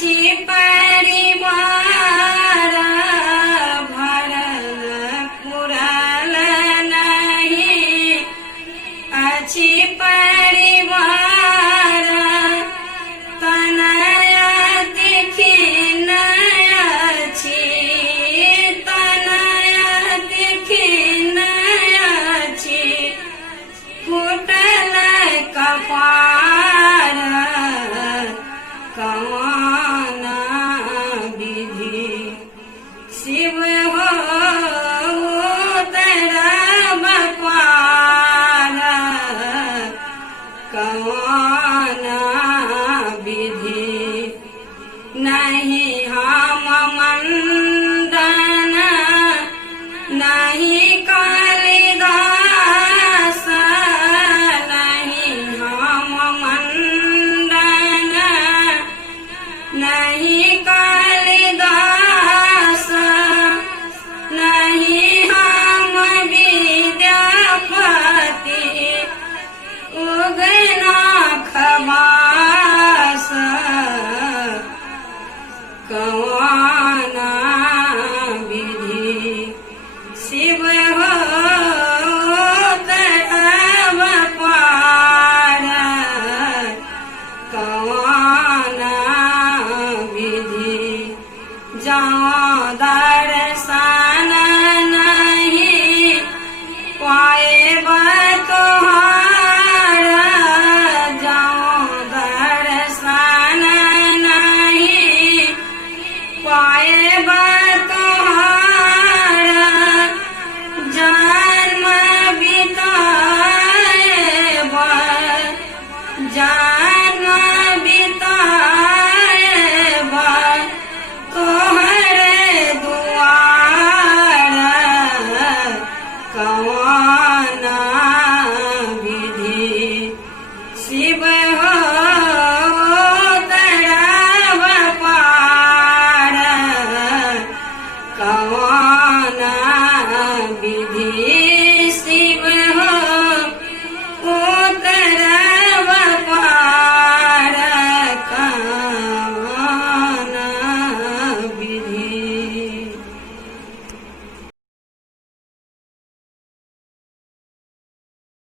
अछि परिवार भरल पुरल नहीं, अछि परिवार तनया देखिन अछि, तनया देखिन अछि फूटल कपार कवन विधि शिव हो उतरब पार, कवन विधि नहीं हम मंडन नहीं कालिदास, नहीं हम मंडन नहीं कालिदास, नहीं हम विद्यापति उगना खबास, कवन विधि शिव हो उतरब पार, कवन विधि जाऊं दर्शन नहीं पाएब तोहार, जाऊं दर्शन नहीं पाएब तोहार, जन्म बिताएब, जन्म बिताएब तोहरे दुआर, कवन विधि शिव हो